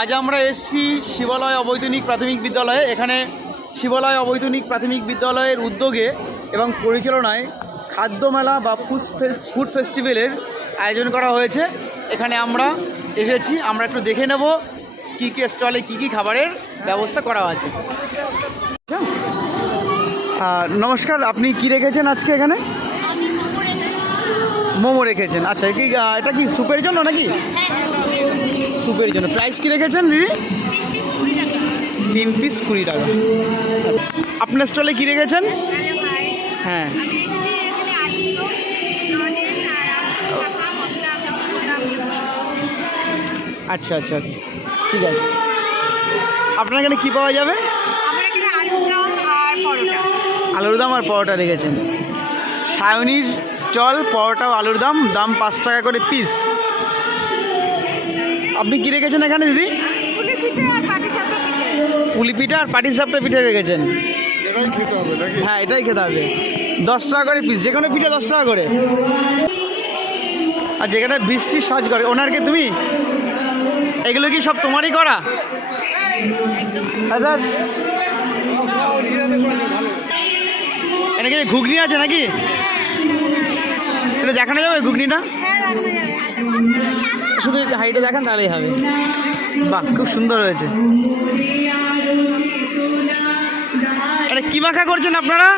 আজ আমরা এসেছি শিবালয় অবৈতনিক প্রাথমিক বিদ্যালয়ে। এখানে শিবালয় অবৈতনিক প্রাথমিক বিদ্যালয়ের উদ্যোগে এবং পরিচালনায় খাদ্য মেলা বা ফুড ফেস্টিভ্যালের আয়োজন করা হয়েছে। এখানে আমরা এসেছি, আমরা একটু দেখে নেব কী কী স্টলে কী কী খাবারের ব্যবস্থা করা আছে। নমস্কার, আপনি কি রেখেছেন আজকে এখানে? মোমো রেখেছেন। আচ্ছা, এটা কি স্যুপের জন্য নাকি? স্যুপের জন্য। প্রাইস কি রেখেছেন দিদি? 3 পিস 20 টাকা। আপনার স্টলে কি রেখেছেন? হ্যাঁ, আচ্ছা আচ্ছা, ঠিক আছে। আপনার এখানে কি পাওয়া যাবে? আলুর দম আর পরোটা রেখেছেন। সায়নীর স্টল, পরোটা আলুর দম, দাম 5 টাকা করে পিস। আপনি কি রেখেছেন এখানে দিদি? পুলি পিঠা আর পাটিসাপটা পিঠা রেখেছেন। এটাই খেতে হবে নাকি? হ্যাঁ, এটাই খেতে হবে। 10 টাকা করে পিস, যে কোনো পিঠা 10 টাকা করে। আর যেখানে বৃষ্টি সাজ করে ওনারকে তুমি, এগুলো কি সব তোমারই করা? স্যার, এখানে কি ঘুগনি আছে নাকি? এটা দেখানো যাবে ঘুগনিটা? শুধু হাইটে দেখান তাহলেই হবে। বাহ, খুব সুন্দর হয়েছে। এটা কি মাখা করছেন আপনারা?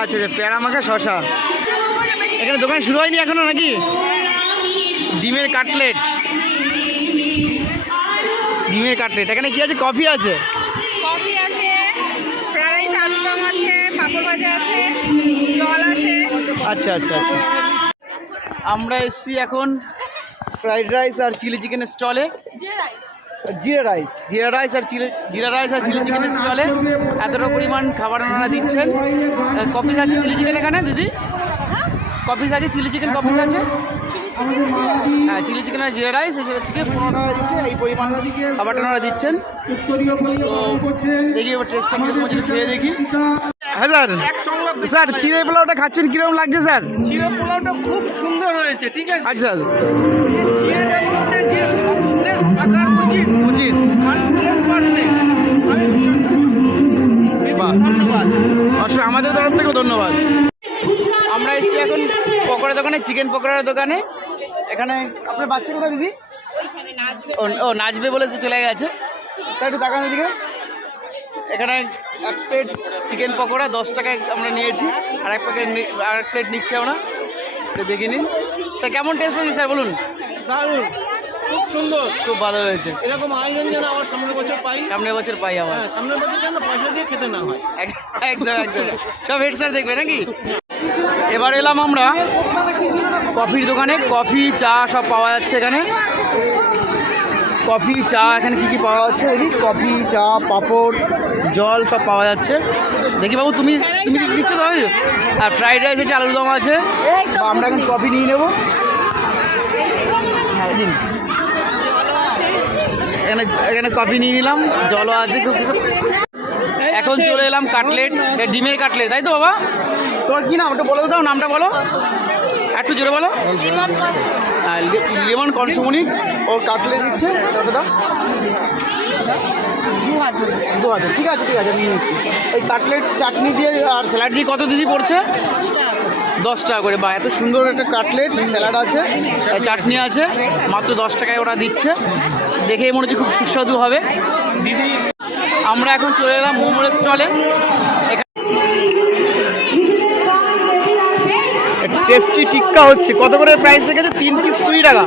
আচ্ছা আচ্ছা, পেয়ারা মাখা শশা। এখানে দোকান শুরু হয়নি এখনো নাকি? ডিমের কাটলেট, ডিমের কাটলেট। এখানে কি আছে? কফি আছে, কফি আছে, ফ্রাইড রাইস, আলুর দম আছে, পাপড় ভাজা আছে, জল আছে। আচ্ছা আচ্ছা আচ্ছা। আমরা এসছি এখন ফ্রাইড রাইস আর চিলি চিকেনের স্টলে। জিরা রাইস আর চিলি চিকেনের স্টলে এতটা পরিমাণ খাবার ওনারা দিচ্ছেন। কফি আছে, চিলি চিকেন এখানে দিদি? কফি আছে, চিলি চিকেন কফি আছে। হ্যাঁ, চিলি চিকেন আর জিরা রাইস থেকে 15 টাকা দিচ্ছে। এই পরিমাণ খাবারটা ওনারা দিচ্ছেন। তো দেখি এবার টেস্টটা কীরকম হচ্ছে, খেয়ে দেখি। হ্যাঁ স্যার, চিড়ে পোলাওটা খাচ্ছেন, কীরকম লাগছে স্যার? চিড়ে পোলাওটা খুব সুন্দর হয়েছে, ঠিক আছে। আচ্ছা, চিড়েটার মধ্যে যে সফটনেস থাকা উচিত 100%। আমি ভীষণ ধন্যবাদ। অবশ্যই আমাদের তরফ থেকেও ধন্যবাদ। আমরা এসেছি এখন পকোড়া দোকানে, চিকেন পকোড়ার দোকানে। এখানে আপনার বাচ্চা কোথায় দিদি? ও নাচবে বলে চলে গেছে। তাই একটু দেখান দিদিকে। এখানে 1 প্লেট চিকেন পকোড়া 10 টাকায় আমরা নিয়েছি। আর এক প্লেট নিচ্ছি আমরা, দেখে নিন। স্যার, কেমন টেস্ট হয়েছে স্যার বলুন? দারুণ, খুব সুন্দর, খুব ভালো হয়েছে। এরকম আয়োজন যেন আবার সামনের বছর পাই। সামনের বছর পাই আবার। হ্যাঁ, সামনের বছর যেন পয়সা দিয়ে খেতে না হয়। একদম একদম, সব হেড স্যার দেখবে নাকি? এবার এলাম আমরা কফির দোকানে। কফি, চা সব পাওয়া যাচ্ছে এখানে। কফি, চা এখানে কী কী পাওয়া যাচ্ছে? কফি, চা, পাঁপড়, জল সব পাওয়া যাচ্ছে। দেখি বাবু, তুমি কি দিচ্ছ তো? আর ফ্রাইড রাইস আছে, আলুর দম আছে। আমরা এখন কফি নিয়ে নেবো। হ্যাঁ দিন। এখানে কফি নিয়ে নিলাম, জলও আছে। এখন চলে এলাম কাটলেট, ডিমের কাটলেট, তাই তো বাবা? তোমার কি নাম? একটু বলে দাও, নামটা বলো, একটু জোরে বলো। লেমন কনসমনি ওর কাটলেট দিচ্ছে। কত দাম? 2000। ঠিক আছে ঠিক আছে, নিয়ে নিচ্ছি। এই কাটলেট চাটনি দিয়ে আর স্যালাড দিয়ে কত দিদি পড়ছে? 10 টাকা করে। বা এত সুন্দর একটা কাটলেট, স্যালাড আছে, চাটনি আছে, মাত্র 10 টাকায় ওরা দিচ্ছে। দেখেই মনে হচ্ছে খুব সুস্বাদু হবে দিদি। আমরা এখন চলে এলাম মোমোর স্টলে। টেস্টি টিক্কা হচ্ছে। কত করে প্রাইস রেখেছে? 3 পিস 20 টাকা।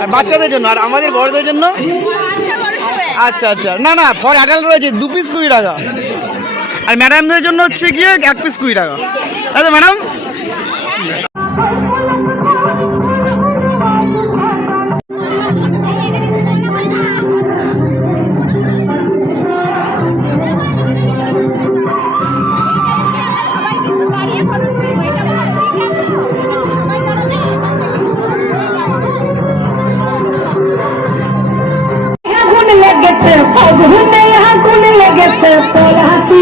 আর বাচ্চাদের জন্য, আর আমাদের বড়দের জন্য? আচ্ছা আচ্ছা, না না, ফর অ্যাডাল্ট রয়েছে 2 পিস 20 টাকা। আর ম্যাডামদের জন্য হচ্ছে গিয়ে 1 পিস 20 টাকা। তাই তো ম্যাডাম? আগুন লেগেছে, আগুন লেগেছে, তোর হাতি